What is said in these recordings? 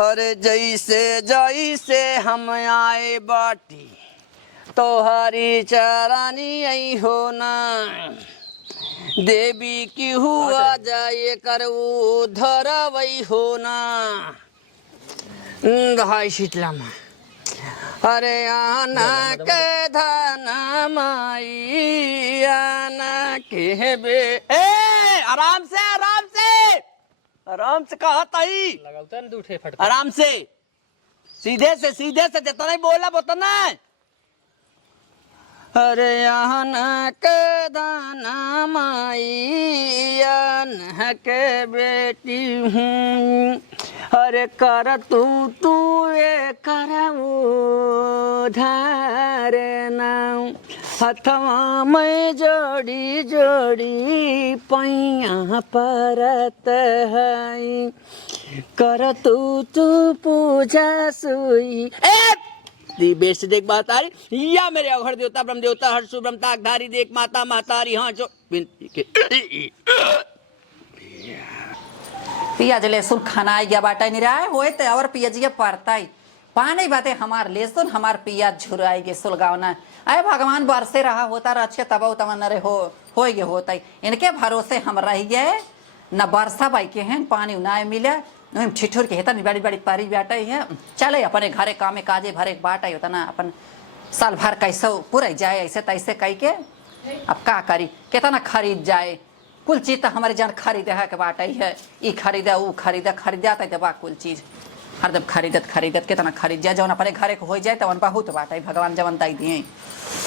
हरे जैसे जैसे हम आए बाटी तोहरी चरानी आई हो ना देवी की हुआ जाए कर उधर वही हो ना भाई शीतला माँ अरे आना के धना माई आना के बे आराम से आराम से आराम से कहा ताई लगाउता न उठे फटका आराम से सीधे से जितना नहीं बोला उतना अरे आना के दाना माई आना के बेटी हूँ अरे कर तू ये कर धारे नाम हथवा में जोड़ी जोड़ी पैया परत है कर तू पूजा सुई बेस्ट देख बात आ रही या मेरे अघर देवता ब्रह्म देवता हर्षु ब्रह्मताधारी देख माता मातारी हाँ जो पियाज लहसुन खाना आ गया बाटा नहीं रहा है होए तो और पियाजिया पड़ता ही पानी बातें हमार लहसुन हमार पियाज झुराएगे सुलगावना अरे भगवान बरसे रहा होता रहे तब तमन रे हो ये होता ही इनके भरोसे हम रह गए न बरसा बाई के हैं पानी ना मिले ठिठुर के हेता बड़ी बड़ी पारी बाटा है चले अपने घरे कामे काजे भरे बाटा होता ना अपन साल भर कैसे पूरा जाए ऐसे तैसे कह के अब का करी कितना खरीद जाए कुल चीज तो हमारे जान खरीदे है के बाटा है ई खरीदा वो खरीदा बा कुल चीज हरदम खरीदत कितना खरीद जाए जवन अपने घरे को हो जाए तवन बहुत बाटा भगवान जवन दाई दिए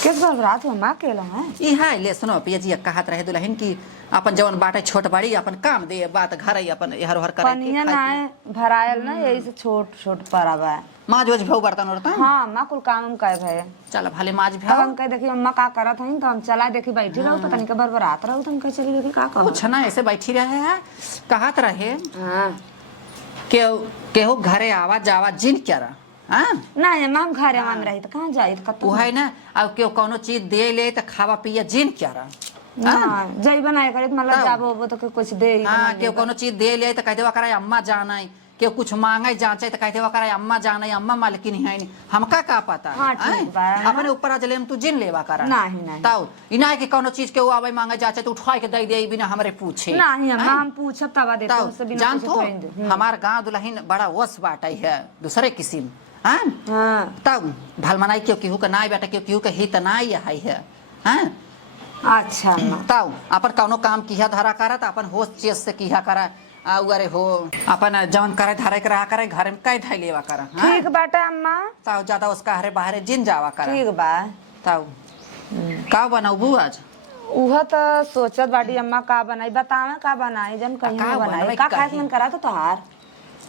किस बार रात में माँ केला है ई हाय ले सुनो पियाजी कहत रहे दुल्हन की अपन जवन बाटे छोट बड़ी अपन काम दे बात घर अपन हर हर करे पनिया ना भरायल ना यही से छोट छोट परावा है माँ जो भाव बर्तन उड़ता हाँ माँ कुल काम कहे भय चल भले माज अब भाव हम कह देखी अम्मा का करत हईं तो हम चला देखी बैठी रहू तो तनिक बार रात रहू तो हम कह चली देखी का कह कुछ ना ऐसे बैठी रहे है कहत रहे हां केहू घरे आवा जावा जिन क्या रहा हाँ ना ये माम घरे माम रही तो कहां जाई तो वो है ना अब केहू कोनो चीज दे ले तो खावा पिया जिन क्या रहा ना जई बनाए करे तो मतलब जाबो वो तो कुछ दे ही हाँ केहू कोनो चीज दे ले तो कह देवा करे अम्मा जाना है केहू कुछ मांगे जांचे तो कह देवा करे अम्मा जाना है अम्मा मालकिन है नहीं हमका का पता हाँ, ठीक बा। अपने ऊपर आज ले तू जिन लेवा करा नहीं ताऊ इना के कोनो चीज केहू आवे मांगे जाचे तो उठा के दे दे बिना हमरे पूछे नहीं अम्मा हम पूछब तवा देते ताऊ उससे बिना जान पूछे तो थोड़ी दे हमार गांव दुल्हन बड़ा वस बाटाई है दूसरे किस्म हाँ हां तब भल मनाई क्यों केहू का नाई बेटा केहू का हित नाई है हाँ अच्छा अम्मा तब अपन कौनो काम किया धरा करा तो अपन होश चीज से किया करा अरे हो अपन जवन करे धरे के रहा करे घर में कई धाई लेवा करा ठीक बाटा अम्मा तब ज्यादा उसका हरे बाहरे जिन जावा करा ठीक बा तब का बनाऊ आज उह तो सोचत बाटी अम्मा का बनाई बतावे का बनाई जन कहीं का ना बनाई, बनाई का खाए कहीं। मन करा तो तोहार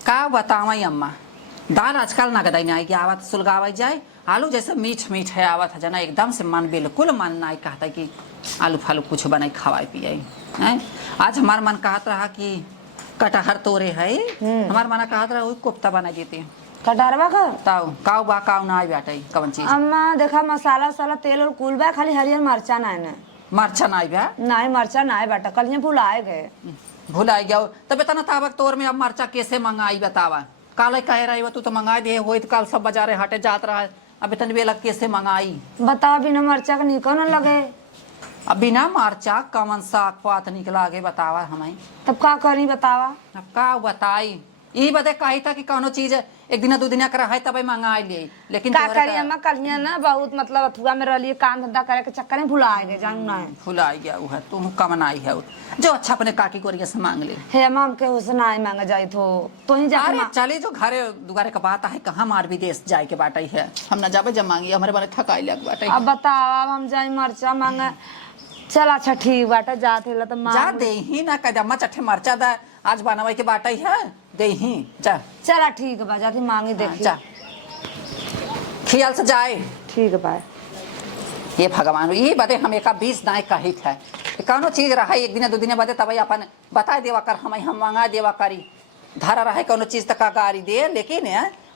का बतावा अम्मा दाल आजकल ना गदाई नहीं कि आवत सुलगावा जाए आलू जैसे मीठ मीठ है आवत है जना एकदम से मन बिल्कुल मन नहीं कहता कि आलू फालू कुछ बनाई खवाई पियाई हैं आज हमार मन कहत रहा कि कटहर तोरे है हमार मन कहत रहा वही कोफ्ता बना देते कटहरवा का ताऊ काऊ बा काऊ ना बाटे कवन चीज अम्मा देखा मसाला वसाला तेल और कुल बा खाली हरियर मरचा ना है मरचा ना बा नहीं मरचा ना बाटा कल ये भुलाए गए भुलाई गया तब इतना ताबक तोर में अब मरचा कैसे मंगाई बतावा काले कह रही तू तो मंगा दे हो तो कल सब बाजारे हटे जात रहा अब इतनी बेलक कैसे मंगाई बताओ बिना मरचा का निको न लगे अब बिना मरचा कवन साग पात निकला आगे बतावा हमें तब का करी बतावा अब का बताई ई बदे कही था कि कोनो चीज एक दिन दो दिन कर है तब मंगा ले लेकिन का तोहरे करी अम्मा कल ना बहुत मतलब अथुआ में रही काम धंधा करे के चक्कर में भुलाए गए जानू ना भुलाई गया वो है तुम कमनाई है जो अच्छा अपने काकी कोरिया से मांग ले हे अम्मा हमके हुसन आए मांगा जाए तो ही जाके अरे चले जो घरे दुगारे का बात है कहाँ मार विदेश जाए के बाटे है हम ना जाबे जब मांगी हमारे बने थकाई लग बाटे अब बताओ अब हम जाए मरचा मांगे चल अच्छा ठीक बाटा जाते ला तो जा मांग दे ही ना कदम्मा चट्ठे मरचा दा आज बनावे के बाटे है दे ही जा चला ठीक बा जाती मांगी देखी जा खियाल से जाए ठीक बा ये भगवान ये बदे हम एक 20 नाय कहित है कौनो चीज रहा एक दिन दो दिन बदे तब अपन बता देवा कर हम मंगा देवा करी धारा रहे कौनो चीज तक गाड़ी दे लेकिन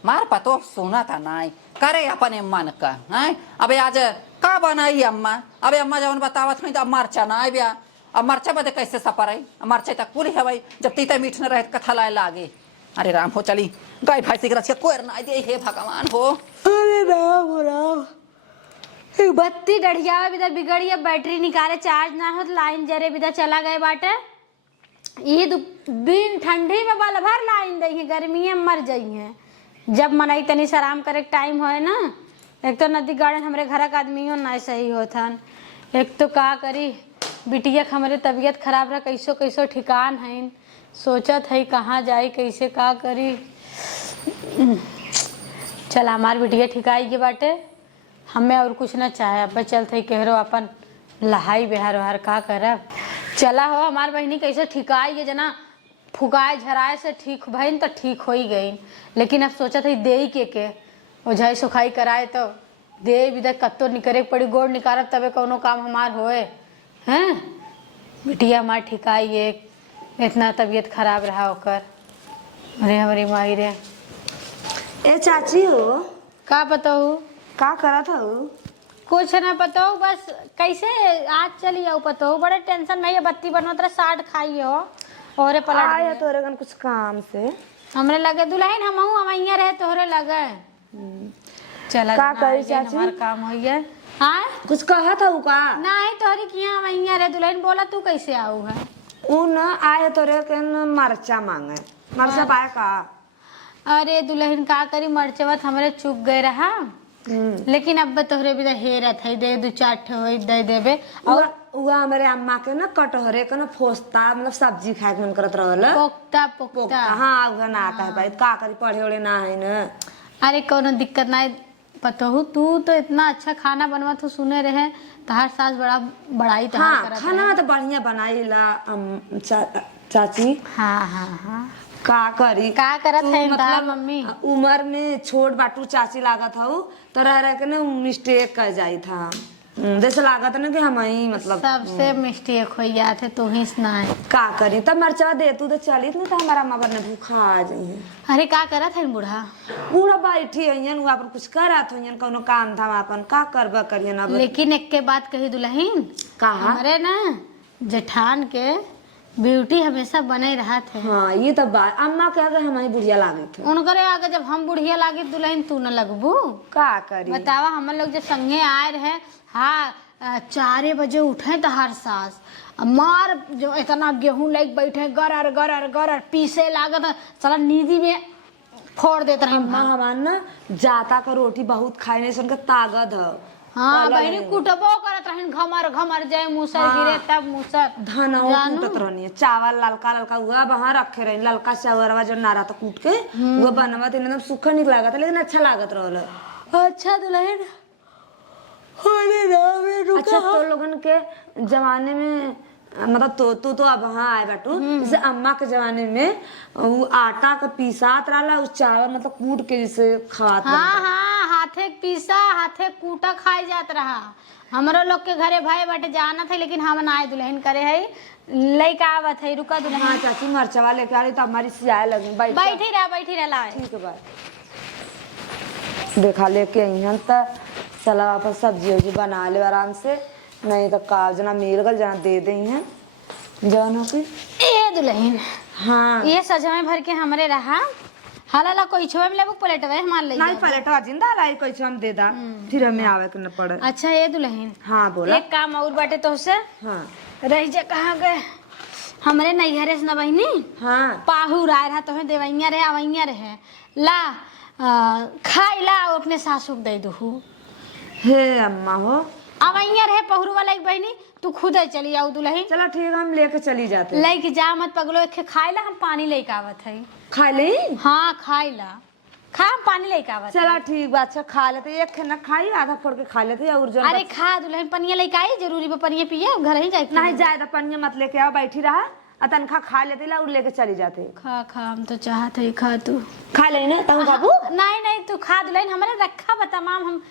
मार पतो सुना था नाई करे अपने मन का है अबे आज का बनाई अम्मा अबे अम्मा जवन बतावत है तो मरचा ना आया अब मरचा बदे कैसे सपर है मरचा तक पूरी है भाई जब तीता मीठ न रहे कथा लाए लागे अरे राम हो चली गाय भाई से रचिया कोई ना दे हे भगवान हो। अरे राम राम। बत्ती डढ़िया बिदा बिगड़िया बैटरी निकाले चार्ज ना हो तो लाइन जरे बिदा चला गए बाटे। ये दिन ठंडी में बल भर लाइन दई है, गर्मी में मर जाई है। जब मनाई तनी से आराम करे टाइम होए ना, एक तो नदी गार्डन हमरे घर का आदमियों ना सही होथन, एक तो का करी बिटिया के हमरे तबीयत खराब रहा, कैसो कैसो ठिकान है, सोचत है कहाँ जाई कैसे का करी। चल हमार बिटिया ठिकाई के बाटे, हमें और कुछ ना चाहे। अब चलते केहरो अपन लहाई बिहार वहार का करब। चला हो हमार बहनी कैसे ठिकाई है जना, फुकाए झराए से ठीक भइन तो ठीक हो ही गई। लेकिन अब सोचा था दे के ओझाई सुखाई कराए तो दे भी कत्तो निकरे पड़ी, गोड़ निकारब तबे कोनो काम हमार होए हैं। बिटिया हमार ठिकाई एक इतना तबीयत खराब रहा होकर। अरे हमारी माई रे। ए चाची हो, का बताऊ का करत हो? कुछ ना पतो, बस कैसे आज चली जाऊ पतो, बड़े टेंशन में ये बत्ती बनवत रहे साठ खाई हो और पलट आया गए। तोरे कन कुछ काम से हमरे लगे दुल्हन हम अइया रहे तोहरे लगे। चला का जना, करी आइए, चाची? हमार काम हो गया। हाँ कुछ कहत हो का? नहीं तोहरी किया हम अइया रहे दुल्हन, बोला तू कैसे आऊ है। उ न आया तोरे कन मरचा मांगे, मरचा पाए का? अरे दुल्हन का करी, मरचवत हमरे चुक गए रहा, लेकिन अब तोहरे भी हेरत है, दे दू चार ठे होई दे देबे। और उहा हमारे अम्मा के ना कटहरे के ना फोस्ता मतलब सब्जी खाए के मन करत रहल। पोक्ता पोक्ता, पोक्ता। हाँ उहा ना आता है भाई, का करी पढ़े ओढ़े ना है न। अरे कोनो दिक्कत नहीं पतहू, तू तो इतना अच्छा खाना बनवा तो सुने रहे तहार सास बड़ा बड़ाई तहार हाँ करत खाना तो बढ़िया बनाई ला चाची। हाँ हाँ हाँ। का करी का करत तू है मतलब मम्मी? उम्र में छोट बाटू चाची लागत हूँ तो रह के ना मिस्टेक कर जाई था। जैसे लागत ना कि हम ही मतलब सबसे मिस्टेक हो जाते तू ही सुनाए। का करी तब मरचा दे तू तो चलित नहीं तो हमारा अम्मा बने भूखा आ जाइए। अरे का करत है बूढ़ा? पूरा बैठी हइयन वहाँ पर कुछ करत हइयन, कोनो काम धाम अपन का करबा करियन। अब लेकिन एक के बात कही दुल्हन, का हमारे ना जेठान के ब्यूटी हमेशा बने रहा थे। हाँ ये तो बात अम्मा के आगे हम ही बुढ़िया लागे थे। उनकरे आगे जब हम बुढ़िया लागे दुल्हन तू न लगबू। का करी बतावा हम लोग जब संगे आए रहे, हाँ 4 बजे उठे तो हर सास मार जो इतना गेहूं लेके बैठे गरर गरर गरर पीसे लागत साला नींदी में फोड़ देते रहे। अम्मा हमार ना जाता का रोटी बहुत खाए नहीं सुन के ताकत है। हाँ बहनी कुटबो करत रहन, घमर घमर जाए मूसर गिरे तब मूसर धनवा कूटत रहनी, चावल ललका ललका हुआ वहाँ रखे रही, ललका चावल जो नारा था कूट के वो बनवा तो एकदम सूखा नहीं लागत लेकिन अच्छा लागत रहल। अच्छा दुल्हन। अच्छा तो लोगन के जमाने में मतलब तू तो अब हाँ आए बाटू, जैसे अम्मा के जमाने में वो आटा का पीसात रहा उस चावल मतलब कूट के जैसे खात। हाँ हाँ हाथे पीसा हाथे कूटा खाई जात रहा। हमरो लोग के घरे भाई बटे जाना था लेकिन हम ना आए दुल्हन करे है लइका आवत है। रुका दुल्हन। हाँ चाची मरचवा लेके आ रही तो हमारी सियाए लगी। बैठी रह ला। ठीक है बाय। देखा लेके अइहन त चला वापस सब्जी उब्जी बना ले आराम से, नहीं तो का जना मिल गल जना दे दे हैं जवन हो के। ए दुल्हन हाँ ये सजवे भर के हमरे रहा हालाला कोई छोए में लेबू पलटवे हमार ले नहीं पलटवा जिंदा लाई कोई हम दे दा फिर हमें आवे के न पड़े। अच्छा ये दुल्हन हाँ बोला। एक काम और बाटे तो से हाँ रह जा कहाँ गए हमरे नैहरे से न बहिनी हाँ पाहुर आए रहा तो देवैया रहे अवैया रहे ला खाई ला अपने सासू के दे दू। हे अम्मा हो अवैया रहे पहुरू वाला एक बहनी तू खुद चली जाऊ दुल्हन। चला ठीक है हम लेके चली जाते। लेके जा मत पगलो, एक खाई ला हम पानी लेके आवत है। खा ले हाँ खाई ला खा हम पानी लेके आवत। चला ठीक बात अच्छा खा लेते, एक ना खाई आधा फोड़ के खा लेते और जो अरे खा दुल्हन पनिया लेके आई जरूरी पनिया पिए घर ही जाए नहीं ज्यादा पनिया मत लेके आओ, बैठी रहा तनखा खा लेते ला और लेके चली जाते। खा खा हम तो चाहते ही खा तू खा ले ना तुम बाबू। नहीं नहीं तू खा दुल्हन हमारे रखा तमाम हम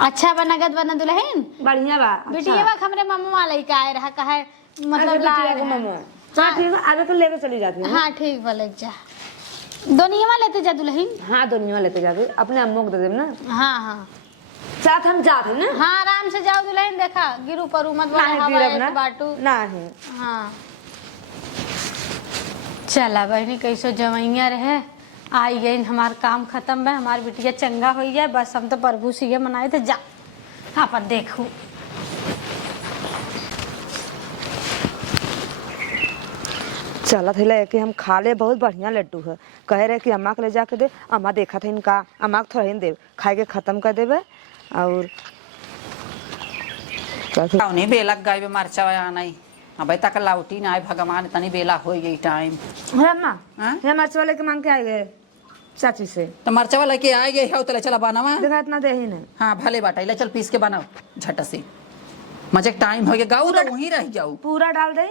अच्छा बनगत बना दुल्हन बढ़िया बा। बिटिया बा हमरे मम्मा लेके आए रहा कहे मतलब ला चल ठीक है आगे तो लेके चली जाती है। हाँ ठीक बा ले जा दोनिया लेते जा दुल्हन। हाँ दोनों लेते जाते अपने अम्मू को दे देब ना। हाँ हाँ साथ हम जाते हैं ना। हाँ आराम से जाओ दुल्हन, देखा गिरू परू मत नहीं हवा गिरब एक ना बाटू। नहीं हाँ चला बहनी कैसो जवैया रहे आई गई, हमार काम खत्म है, हमार बिटिया चंगा हो गया, बस हम तो प्रभु सिंह मनाए थे। जा अपन देखू चला थे कि हम खा ले, बहुत बढ़िया लड्डू है। कहे रहे कि अम्मा के ले जाके दे, अम्मा देखा था इनका, अम्मा को थोड़ा ही दे, खाए के खत्म कर देवे। और नहीं बेला गए मरचा नहीं अबे तक लाउटी ना आए भगवान तनी बेला हो गई टाइम। है अम्मा, ये मर्च वाले के मांग के आए गए चाची से, तो मरचा वाला के आए गए है चला बनावा। देखा इतना दे ही नहीं। हाँ भले बाटा ले चल पीस के बनाओ झट से, मजे टाइम हो गया गाऊ तो वहीं रह जाऊ। पूरा डाल दे,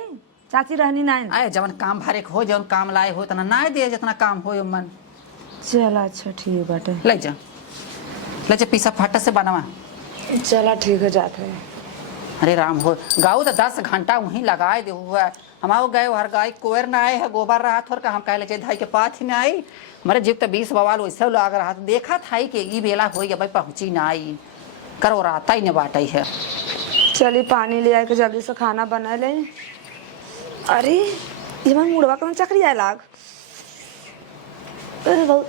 चाची रहनी ना आए जवन काम भरे हो जवन काम लाए हो तना ना दे जितना काम हो मन। चला अच्छा ठीक बाटे, ले जा पीसा फट से बनावा। चला ठीक है जाते हैं। अरे राम हो गाऊ तो 10 घंटा वहीं लगाए दे हुआ। हमारे गए हर गाय कोयर ना आए है गोबर रहा थोर का हम कह ले धाई के पाथ ही ना आई मेरे जीव तो 20 बवाल वैसे लग रहा था। देखा था कि ई बेला हो गया भाई पहुंची ना आई करो राता ही न बाटाई है। चली पानी ले आए के जल्दी से खाना बना ले। अरे ये मैं मुड़वा के चकरी आए लाग। अरे बहुत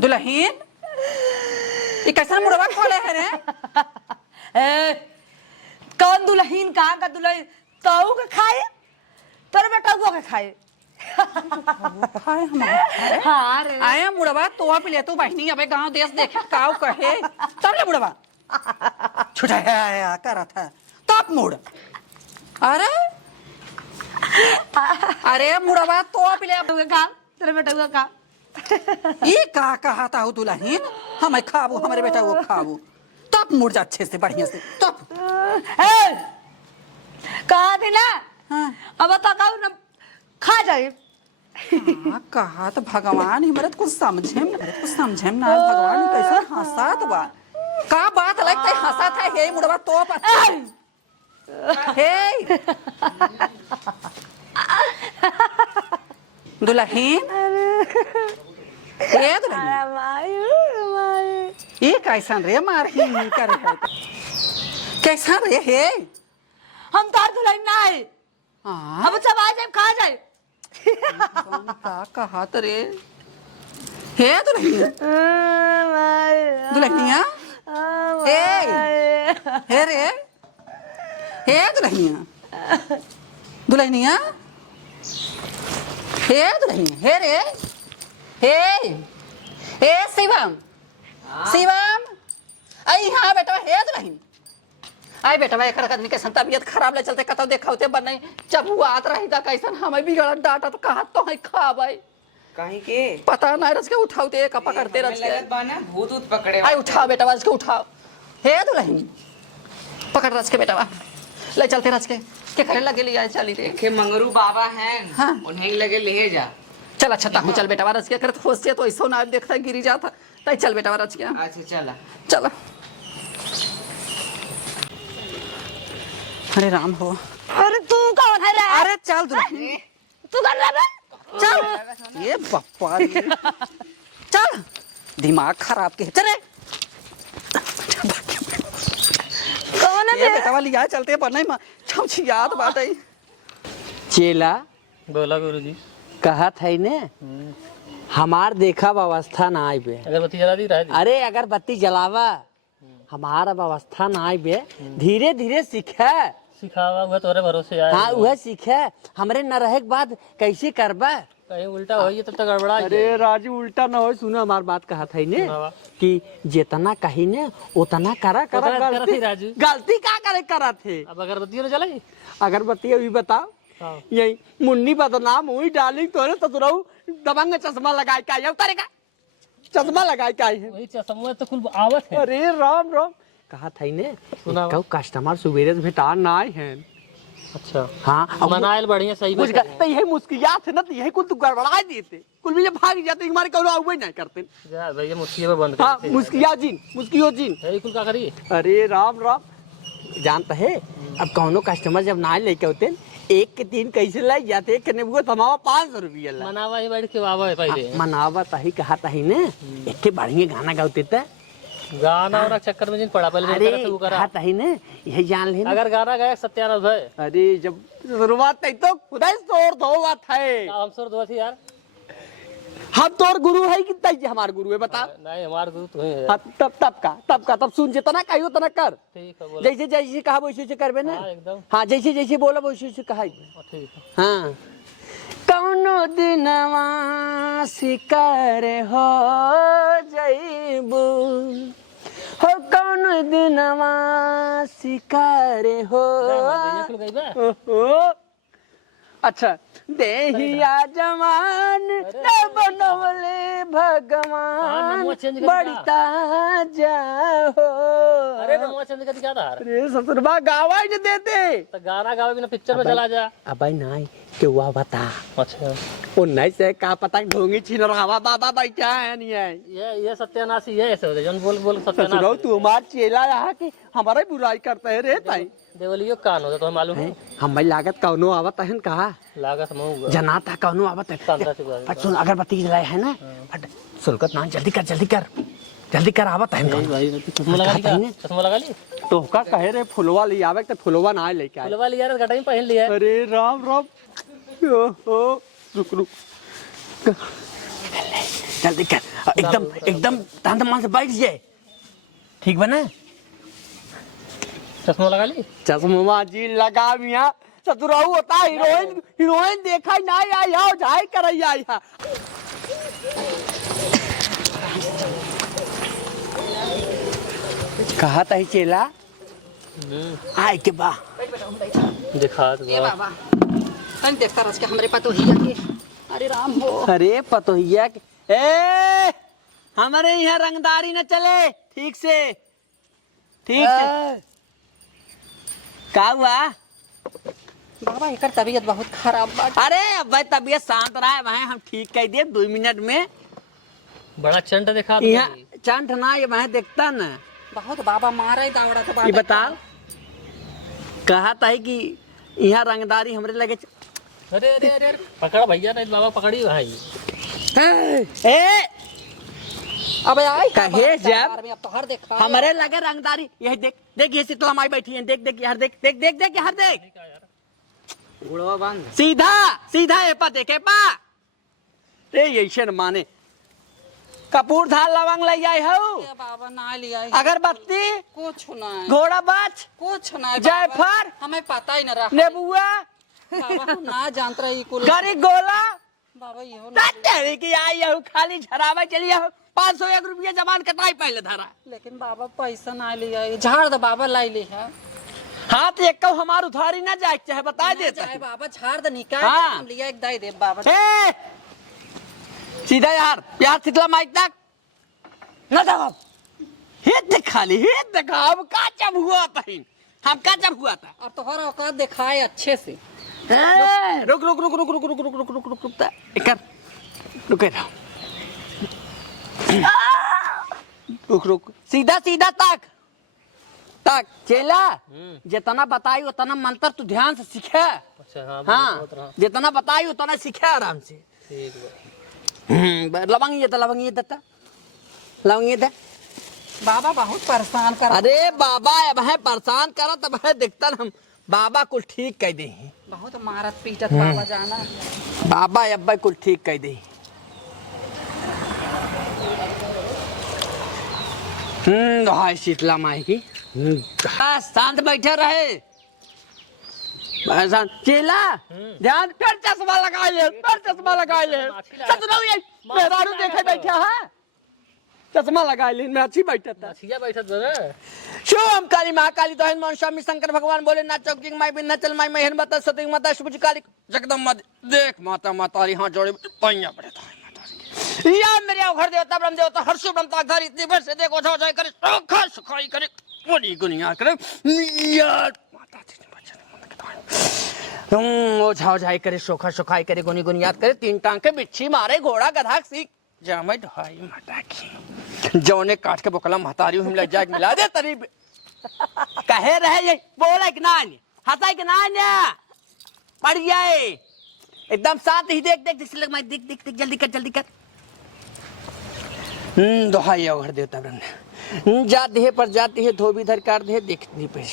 दुल्हन ये कैसा मुड़वा खोले है रे? कौन दुल्हन कहाँ का दुल्हन ताऊ के खाए तोरे बेटा के खाए। खाए हमारे हाँ रे आया मुड़वा तो आप ले तू बहनी अबे गांव देश देखे काऊ कहे तब ले मुड़वा छुटा है आया करा था तब मुड़। अरे मुड़वा तो आप ले खा तेरे बेटा का खा। ये का कहा था दुल्हन हमें खाबू हमारे बेटा को खाबू तब मुड़ जा अच्छे से बढ़िया से तब। कहा थी ना हाँ। अब तो खा जाए। हाँ कहा तो भगवान ही मरद कुछ समझे ना भगवान कैसे हंसात बा का बात लगता है हंसा था हे मुड़वा तो हे दुल्हन हे दुल्हन ये कैसन रे मार ही करे है कैसा रे हे हम तार दुल्हन ना है। हाँ अब सब आ जाए खा जाए। का कहा तो रे हे दुल्हन दुल्हनिया हे रे हे दुल्हनिया दुल्हनिया हे दुल्हनिया हे रे हे शिवम आई हाँ बेटा हे दुल्हन आई बेटा भाई कर आदमी के तबियत खराब ले चलते कतो देखौते बने जब वो आत रही था कैसन हमें बिगड़ डाटा तो कहा तो है खाबै कहीं के पता नहीं रच के उठाओते का पकड़ते रच के बाना भूत ऊत पकड़े। आई उठाओ बेटा रच के उठाओ हे दुल्हन पकड़ रच के बेटा ले चलते रच के करे लगे लिया चली रे के मंगरू बाबा हैं हाँ। उन्हें लगे ले जा। चल अच्छा हूँ चल बेटा रच के करत होसे तो ऐसो ना देखता गिरी जाता तई चल बेटा रच के अच्छा चला चल। अरे राम हो अरे तू कौन है रे? अरे चल दुल्हन तू कर रहा है? चल ये बप्पा रे। चल दिमाग खराब के चले कौन है ये बेटा वाली यहाँ चलते बने छमछी याद बात है। चेला बोला गुरुजी। कहा था ने हमार देखा व्यवस्था ना आई बे। अगरबत्ती जला दी रहा अरे अगरबत्ती जलावा हमारा व्यवस्था ना आई बे। धीरे धीरे सीखे सिखावा हुआ तोरे भरोसे आया। हाँ वह सीखे हमरे न रहे के बाद कैसे करबा। कहीं उल्टा हो तब तक गड़बड़ा अरे राजू उल्टा ना हो सुना हमार बात कहा था ने सुनावा। कि जितना कही ने उतना करा उतना करा गलती थी राजू। गलती का करे करा थे। अब अगरबत्ती न जलाई अगरबत्ती अभी बताओ हाँ। यही मुन्नी बदनाम हुई डाली तोरे तो तुरऊ दबंग चश्मा लगाए का आया उतारे का चश्मा लगाए का है। वही चश्मा तो कुल आवत है। अरे राम राम कहा था ने सुनाओ। कहो कस्टमर सुबेरे से भेटा ना आए हैं अच्छा हाँ मनाइल बढ़िया सही कुछ बात तो यही मुस्कियात है ना, तो यही कुल तू गड़बड़ा देते कुल भी भाग जाते हमारे कौनो आवे नहीं करते। जा भैया मुस्किल में बंद हाँ कर मुस्कियो जीन। है कुल का करी अरे राम राम जानता है, अब कौनो कस्टमर जब ना लेके होते एक के 3 कैसे लाई जाते, एक के नेबुआ तमावा 500 रुपया ला मनावा ही बैठ के आवा पहले मनावा तही कहा तही ने एक के बढ़िया गाना गाते थे। गाना और चक्कर में जिन पड़ा पहले अरे तो करा कहा तही ने यही जान ले अगर गाना गाया सत्यानाश है अरे जब शुरुआत तई तो खुदा शोर धो बात है। हम सुर दो थी यार हम तोर गुरु है कि तई हमार गुरु है बता। नहीं हमारे गुरु तो है हाँ, तब सुन जितना कहियो तना कर, ठीक है बोला जैसे जैसे कहा वैसे वैसे करबे ना। हाँ, एकदम हाँ जैसे जैसे बोला वैसे वैसे कहा। ठीक है हाँ कौनो दिनवा शिकार हो जइबू हो, कौनो दिनवा शिकार हो। भैया कुल गई बा ओहो, अच्छा देहिया जवान न बनवले भगवान नमो चेंज कर बड़ी दिया। ताजा हो। अरे नमो चंद का दिखा था अरे ससुरबा गावा ही न देते। तो गाना गावे बिना पिक्चर में चला जा अबे नहीं के हुआ बता अच्छा वो नहीं से का पता ढोंगी छीन रहा बाबा बैठा है नहीं है। ये सत्यानाशी है ऐसे होते जन बोल बोल ससुराल सत्यानाश तू हमार चेला रहा कि हमारा बुराई करता है रे ताई। देवलियो कान होता तो मालूम है हम भाई लागत कौनो आवत है कहा लागत महंगा जनाता कौनो आवत है। शांता से बात। फट सुन अगरबत्ती जलाए है ना, फट सुलगत ना जल्दी कर आवत है। भाई चश्मा लगा ली क्या? चश्मा लगा ली तो का कहे रे फुलवा ले आवे तो फुलवा ना लेके आए। फुलवा लिया रे गटाई पहन लिया है। अरे राम राम ओहो रुक जल्दी कर एकदम तांत मान से बैठ जाए ठीक बना। चश्मा लगा ली चश्मा जी लगा मिया सतुराऊ होता हीरोइन देखा ही ना आई झाई कर आई। कहा था ही चेला आए के बा दिखा दो ए बाबा तन देखता रस के हमरे पतो ही जाके अरे राम हो। अरे पतोहिया ए हमारे यहाँ रंगदारी न चले ठीक से का हुआ बाबा एकर तबीयत बहुत खराब बा। अरे अब भाई तबीयत शांत रहा है वहाँ हम ठीक कर दिए 2 मिनट में। बड़ा चंट दिखा दो यहाँ चंट ना ये वहाँ देखता न बहुत बाबा मारे दावड़ा तो ये बता कहा था कि यहाँ रंगदारी हमरे लगे अरे अरे अरे अरे, पकड़ भैया नहीं बाबा पकड़ी भाई ए अबे आई कहे जब में अब तो हर देखा हमारे लगे रंगदारी यही देख ये शीतला माई बैठी है देख यार देख यार देख गुड़वा बंद सीधा ए पा देखे पा रे ऐसे न माने कपूर धार लवंग ले आई हो ए बाबा ना लिया अगरबत्ती कुछ ना घोड़ा बाच कुछ ना जायफल हमें पता ही ना रहा नेबुआ बाबा हम ना जानत रही कुल करी गोला बाबा ये हो तेरे की आई हो खाली झरावा चली हो 501 रुपया जमान कटाई पहले धरा। लेकिन बाबा पैसा ना लिया झाड़ दे बाबा लाई ले है हाथ एक कौ हमार उधारी ना जाए चाहे बता देता चाहे बाबा झाड़ दे निकाल हाँ। हम लिया एक दाई दे बाबा ए सीधा यार प्यार शीतला माइक तक न दबाओ हित खाली हित दिखा अब का जब हुआ था हम का जब हुआ था अब तो हर औकात दिखाए अच्छे से रुक कर रुक सीधा तक चेला जितना बताई उतना मंत्र तू ध्यान से सीखे। अच्छा हाँ जितना बताई उतना सीखे आराम से। ठीक है लवंगी दे बाबा बहुत परेशान कर अरे बाबा अब है परेशान करा तब है देखता हम बाबा कुल ठीक कह दे बहुत मारत पीटत बाबा जाना बाबा अब कुल ठीक कह दे। हाय शीतला माई की शांत बैठे रहे चेला ध्यान फिर चश्मा लगा ले मेहरारू देखे बैठा है चश्मा लगा ले मैं अच्छी बैठा था अच्छिया बैठत बरे शिवम काली महाकाली तो मन स्वामी शंकर भगवान बोले ना चौकिंग माई बिन चल माई महन माता सतिंग माता शुभ काली जगदम्बा देख माता मातारी हाथ जोड़े पैया पड़े या मेरे घर देवता ब्रह्म देवता हर्ष ब्रह्मता घर इतनी वर्ष से देखो जाओ जाए करे सुखा सुखाई करे पूरी दुनिया करे यार माता जी ने बच्चे ओझा ओझाई करे सोखा सोखाई करे गुनी गुनी याद करे तीन टांग के बिच्छी मारे घोड़ा गधा सीख जामे ढाई माता की जौने काट के बोकला महतारी हम लग जाए मिला दे तरी कहे रहे ये बोला कि ना हंसाई कि ना पड़ जाए एकदम साथ ही देख देख दिख लग मैं दिख दिख दिख जल्दी कर दोहाई घर देवता ब्रह्म जाती है पर जाती है धोबी धर काट दे देखनी पे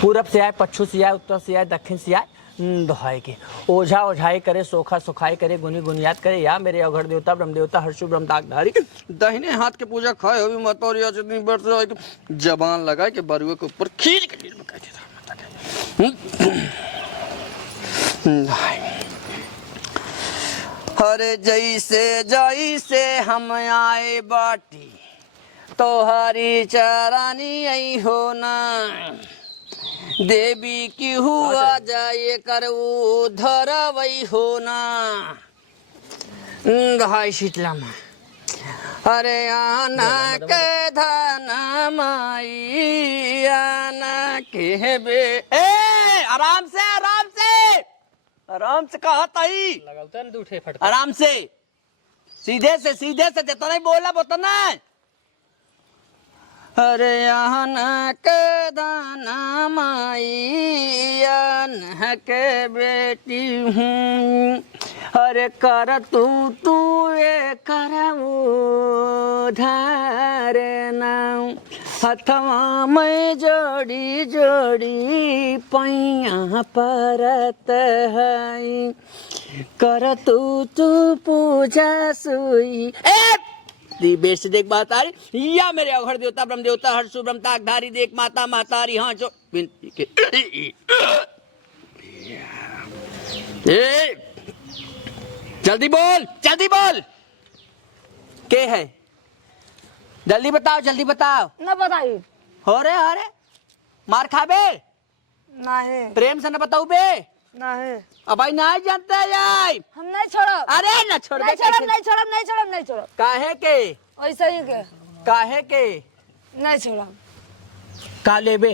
पूरब से आए पच्छू से आए उत्तर से आए दक्षिण से आए दोहाई के ओझा ओझाई करे सोखा सुखाई करे गुनी गुनियाद करे या मेरे अघड़ देवता ब्रह्म देवता हर्षु ब्रह्म दागधारी दाहिने हाथ के पूजा खाए हो भी मत और या जितनी बढ़ जबान लगा के बरुए के ऊपर खींच के नील में कह देता अरे जैसे जैसे हम आए बाटी तोहारी चरानी आई हो ना देवी की हुआ जाए कर उधर वही हो ना हाय शीतला माँ अरे आना के धना माई आना के बे आराम से कहा ताई लगाता है उठे फट आराम से सीधे से देता नहीं बोला बोता नहीं अरे आना के दाना माई आना के बेटी हूँ अरे कर तू ये कर धारे नाम हथवा में जोड़ी जोड़ी पैया परत है कर तू पूजा सुई दिवेश से देख बात आ रही या मेरे अघड़ देवता ब्रह्म देवता हर्षु ब्रह्म ताकधारी देख माता मातारी हाँ जो बिनती के जल्दी बोल के है जल्दी बताओ ना बताइए हो रे मार खाबे नहीं प्रेम से न बताऊ बे नहीं अब भाई नहीं जानते यार हम नहीं छोड़ो अरे न छोड़ नहीं छोड़ो काहे के वैसे ही के काहे के नहीं छोड़ो का लेबे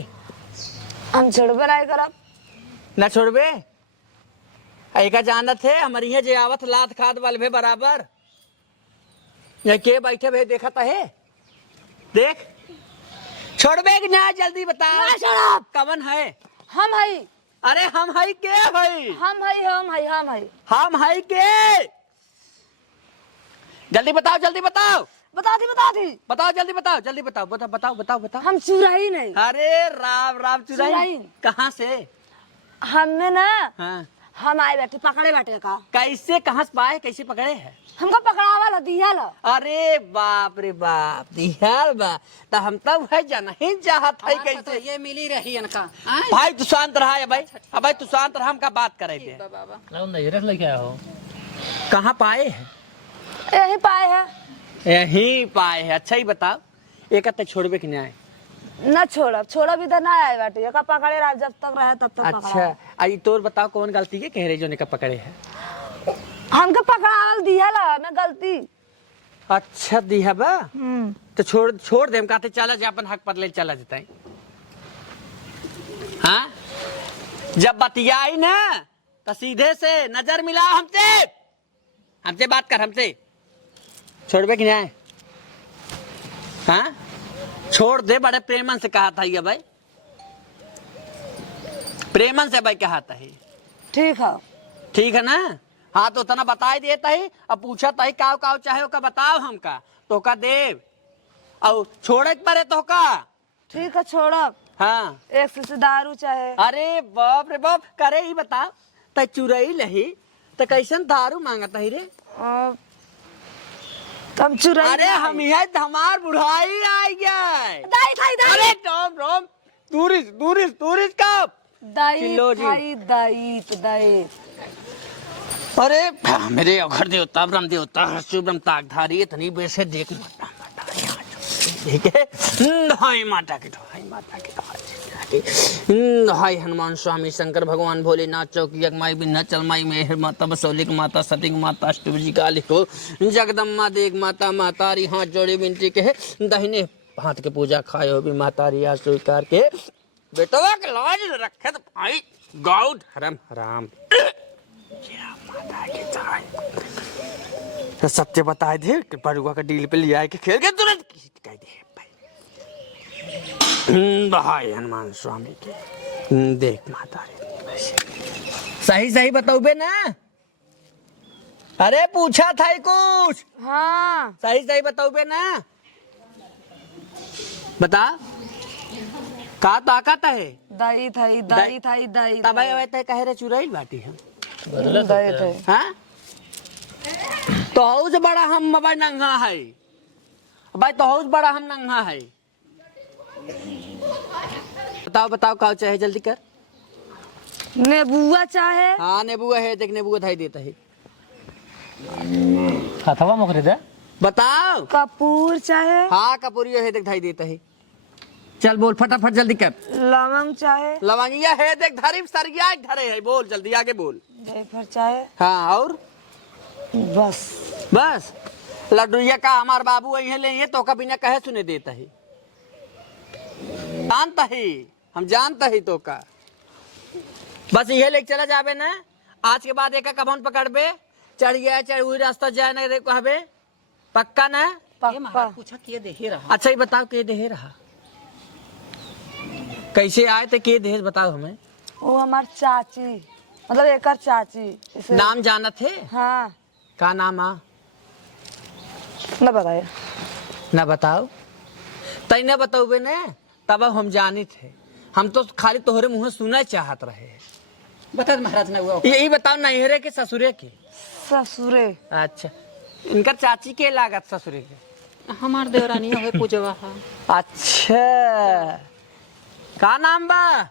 हम छोड़बे नहीं करब न छोड़बे ऐका जानत है हमारी है जे आवत लात खाद वाल भे बराबर ये के बैठे भे देखत है देख छोड़बे कि ना जल्दी बता ना छोड़ब कवन है हम हई अरे हम हई के हई हम हई के जल्दी बताओ जल्दी बताओ हम चुराई नहीं अरे राम चुराई कहाँ से हमने ना हाँ हम आए बैठे पकड़े बैठे का कैसे कहाँ से पाए कैसे पकड़े हैं हमको पकड़ावा दिया ला अरे बाप रे बाप दिहाल बा तो हम तब है जाना ही चाहत है कैसे ये मिली रही इनका भाई तू शांत रहा है भाई तू शांत रहा हम का बात करे थे लाओ नजर लेके आया हो कहाँ पाए हैं यही पाए है यहीं पाए हैं अच्छा ही बताओ एक हत्ते छोड़बे कि नहीं न छोड़ब इधर ना आए बैठे का पकड़े रहा जब तक रहे तब तक अच्छा आई तोर बताओ कौन गलती के कह रहे जो ने का पकड़े है हमके पकड़ावल दिया ला मैं गलती अच्छा दिया बा तो छोड़ दे हम कहते चला जा अपन हक पर ले चला देता है हाँ जब बतियाई ना तो सीधे से नजर मिला हमसे बात कर हमसे छोड़बे कि नहीं हाँ छोड़ दे बड़े प्रेमन से कहा था ये भाई प्रेमन से भाई कहा था ठीक है ना हाँ तो तना बताई देता ही अब पूछा था ही काव चाहे का बताओ हमका तो का देव और छोड़े परे तो का ठीक है छोड़ब हाँ एक से दारू चाहे अरे बाप रे बाप करे ही बता त चुरई लही तो कैसन दारू मांगता ही रे तब चुराई अरे हम है हमार बुढ़ाई आई गए अरे रोम टूरिस्ट कब दाई अरे मेरे अघड़ देवता ब्रह्म देवता हर्षु ब्रह्म ताकधारी इतनी बेसे देख ठीक है हाय माता की हाय हनुमान स्वामी शंकर भगवान भोलेनाथ चौकी माई विंध्याचल माई मेहर माता बसौलिक माता सतिक माता अष्टभुजी काली को जगदम्मा देख माता मातारी हाथ जोड़े विनती के दाहिने हाथ के पूजा खाए हो भी मातारी स्वीकार के बेटवा के लाज रखे तो भाई गाउड हराम हराम तो सत्य बताए थे कि परुआ का डील पे ले आए के खेल के तुरंत कह दे भाई हनुमान स्वामी की देख माता रे सही सही बताओ बे ना। अरे पूछा था ही कुछ। हाँ सही सही बताओ बे ना। बता का ताकत है दही थई दही थई दही तब वैसे कहे रे चुराइल बाटी हम दही थई हाँ तो हौज बड़ा हम भाई नंगा है भाई तो हौज बड़ा हम नंगा है। बताओ बताओ का चाहे जल्दी कर। नेबुआ चाहे हाँ नेबुआ है देख नेबुआ धाई देता है। हथवा मोकरे दे बताओ। कपूर चाहे हाँ कपूरिया है देख धाई देता है। चल बोल फटाफट जल्दी कर। लवंग चाहे लवंगिया है देख धरी सरिया धरे है बोल जल्दी आगे बोल। जायफल चाहे हाँ और बस बस लड्डूया का हमार बाबू यही ले ये तो का बिना कहे सुने देता है। जानता ही हम जानता ही तो का बस ये लेके चला जाबे ना। आज के बाद एक कबन पकड़बे चढ़ गया चढ़ हुई रास्ता जाए ना कहबे पक्का ना। पक्का पूछा के दे रहा अच्छा ही बताओ के दे रहा कैसे आए थे के दहेज बताओ हमें। वो हमार चाची मतलब एकर चाची इसे नाम जाना थे हाँ का नाम आ न बताए ना बताओ तई न बताओ ने तब हम जानी थे। हम तो खाली तोहरे मुँह सुना चाहत रहे। बता महाराज ने वो यही बताओ नैहरे के ससुरे के। ससुरे अच्छा इनकर चाची के लागत ससुरे के हमार देवरानी है पूजवा है। अच्छा का नाम बा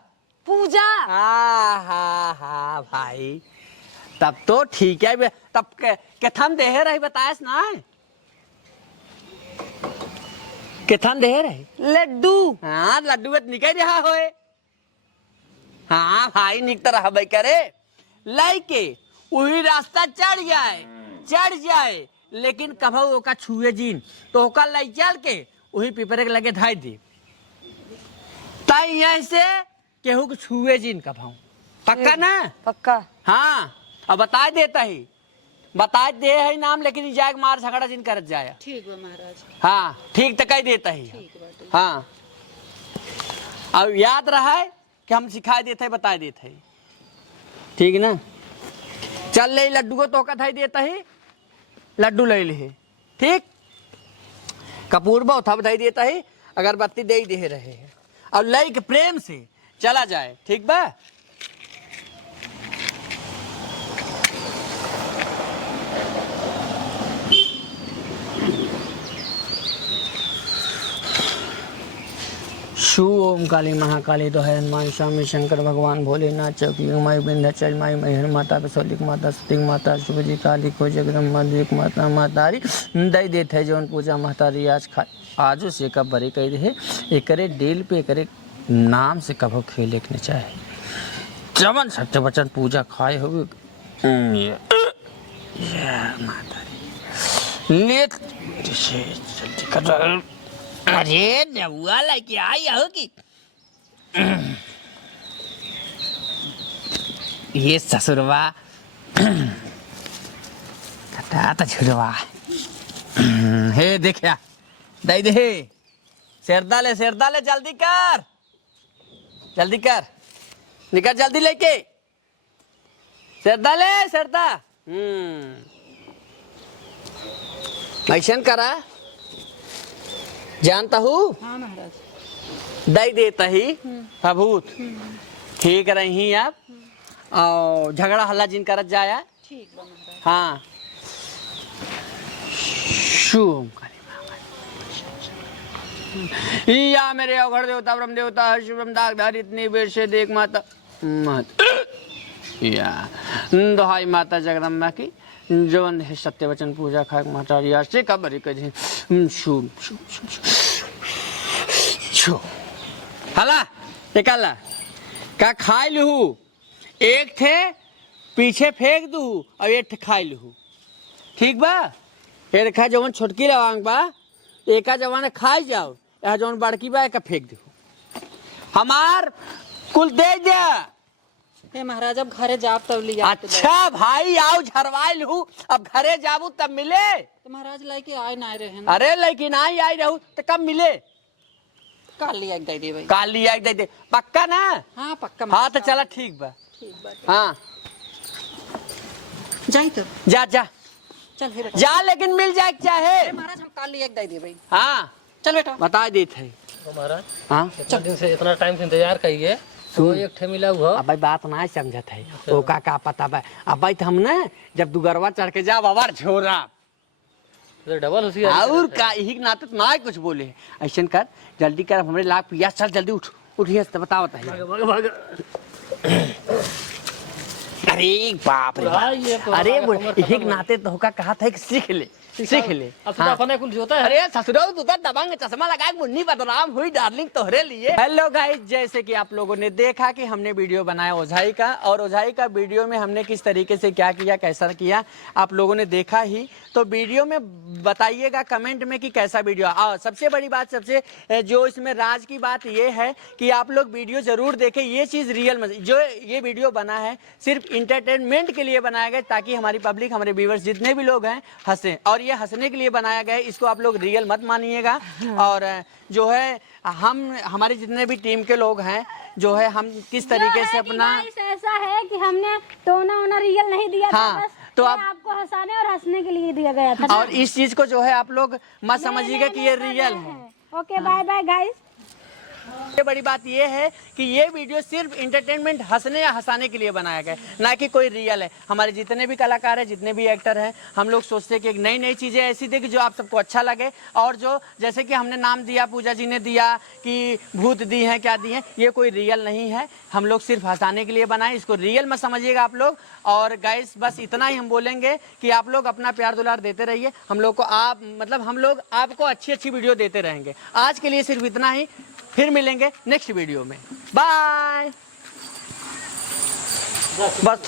पूजा हाँ भाई तब तो ठीक है तब केथन देहे रही बताएस ना केथन देहे रही लड्डू हाँ लड्डू निकल रहा होए। हाँ भाई निकता रहा भाई करे लाइके वही रास्ता चढ़ जाए लेकिन कभो ओका छुए जीन तो ओका लाई चल के वही पिपरे के लगे धाई दी ताई यहाँ से केहू के छुए जीन कभाऊ पक्का ना। पक्का हाँ अब बता देता ही बता दे है नाम लेकिन जाए मार झगड़ा जिन करत जाया। ठीक है महाराज। हाँ ठीक तो कह देता ही। हाँ अब याद रहा है कि हम सिखाई देते हैं बता देते हैं ठीक ना। चल ले लड्डू को तो कथाई देता है लड्डू ले ले ठीक कपूर बहुत था बधाई देता है अगरबत्ती दे ही दे रहे हैं और लई के प्रेम से चला जाए ठीक बा। शु ओम काली महाकाली दोहै हनुमान स्वामी शंकर भगवान भोलेनाथ चौकी माई विंध्याचल माई मैहर माता बसौलिक माता सतिक माता शुभजी काली को जगदम्बा देख माता मातारी दई देते है जौन पूजा महतारी आज खा आजो से कब बरे कह दे एकरे डेल पे एकरे नाम से कभो खेले के चाहे जमन सत्य वचन पूजा खाए हो ले जल्दी कर। अरे नहुआ लेके आई हो कि ये ससुरवा कटा तो छुरवा हे देखा दई दे शेरदा ले जल्दी कर निकल जल्दी लेके शेरदा ऐसन करा जानता हूँ। हाँ महाराज। दई देता ही अभूत ठीक रही आप और झगड़ा हल्ला जिन करत जाया ठीक बा महाराज। हाँ शुभ या मेरे अवघड़ देवता ब्रह्म देवता हर्षम दागधारी इतनी बेर से देख माता मत या दोहाई माता जगदम्बा की जवन है सत्य वचन पूजा खाक माता रिया से कबरी कहे शुभ हला निकाला का खाई लू एक थे पीछे फेंक दू और एक खाई लू ठीक बा। ये रखा जवन छोटकी लवांग बा एका जवान खाई जाओ यह जवन बड़की बा एक फेंक दू हमार कुल दे हे महाराज अब घरे जाब तब लिया अच्छा भाई आओ झरवाई लू, अब घरे जाबू तब मिले। तो महाराज लेके आए ना रहे अरे लेकिन आई रहू तो कब मिले? काल लिया दे दे भाई। काल लिया दे दे, पक्का ना? हाँ पक्का। हाँ तो चला ठीक बा। ठीक बा। हाँ जाई तो जा जा चल हे बेटा। जा, लेकिन मिल जाए चाहे। महाराज हम काल लिया दे दे भाई। हाँ चल बेटा। बता दी थे। तो महाराज हाँ इतना दिन से इतना टाइम से इंतजार करिए तो एक ठे मिला हुआ। अब भाई बात ना समझत है, वो का पता बा। अब भाई हम ना जब दुगरवा चढ़ के जा बाबा झोरा तो डबल होशियार और का यही नाते तो ना कुछ बोले। ऐसा कर जल्दी कर, हमरे लाख पियास, चल जल्दी उठ उठिए तो बताओ। अरे बाप रे भाई, ये तो अरे हमारा वो कमर यही खत्म नाते तो का कहा था कि सीख ले सीख ले। अब तो अपने कुल जोता है। अरे ससुरो तू तो दबंग चश्मा लगा मुन्नी बदनाम हुई डार्लिंग तोहरे लिए। हेलो गाइस, जैसे कि आप लोगों ने देखा कि हमने वीडियो बनाया ओझाई का, और ओझाई का वीडियो में हमने किस तरीके से क्या किया कैसा किया आप लोगों ने देखा ही। तो वीडियो में बताइएगा कमेंट में कि कैसा वीडियो। और सबसे बड़ी बात, सबसे जो इसमें राज की बात ये है कि आप लोग वीडियो जरूर देखें। ये चीज़ रियल में जो ये वीडियो बना है सिर्फ इंटरटेनमेंट के लिए बनाया गया, ताकि हमारी पब्लिक, हमारे व्यूअर्स जितने भी लोग हैं हंसें। और ये हंसने के लिए बनाया गया है, इसको आप लोग रियल मत मानिएगा। और जो है हमारे जितने भी टीम के लोग हैं जो है हम किस तरीके से अपना ऐसा है कि हमने टोना ओना रियल नहीं दिया हाँ, था, बस तो ये आप आपको हंसाने और हंसने के लिए दिया गया था। और इस चीज को जो है आप लोग मत समझिएगा कि ये रियल है। Okay bye bye guys. सबसे बड़ी बात ये है कि ये वीडियो सिर्फ इंटरटेनमेंट, हंसने या हंसाने के लिए बनाया गया है, ना कि कोई रियल है। हमारे जितने भी कलाकार हैं, जितने भी एक्टर हैं, हम लोग सोचते हैं कि एक नई नई चीज़ें ऐसी दें कि जो आप सबको अच्छा लगे। और जो जैसे कि हमने नाम दिया, पूजा जी ने दिया कि भूत दी हैं, क्या दी हैं, ये कोई रियल नहीं है। हम लोग सिर्फ हंसाने के लिए बनाए, इसको रियल मत समझिएगा आप लोग। और गाइस बस इतना ही हम बोलेंगे कि आप लोग अपना प्यार दुलार देते रहिए हम लोग को। हम लोग आपको अच्छी अच्छी वीडियो देते रहेंगे। आज के लिए सिर्फ इतना ही, फिर मिलेंगे नेक्स्ट वीडियो में। बाय। बस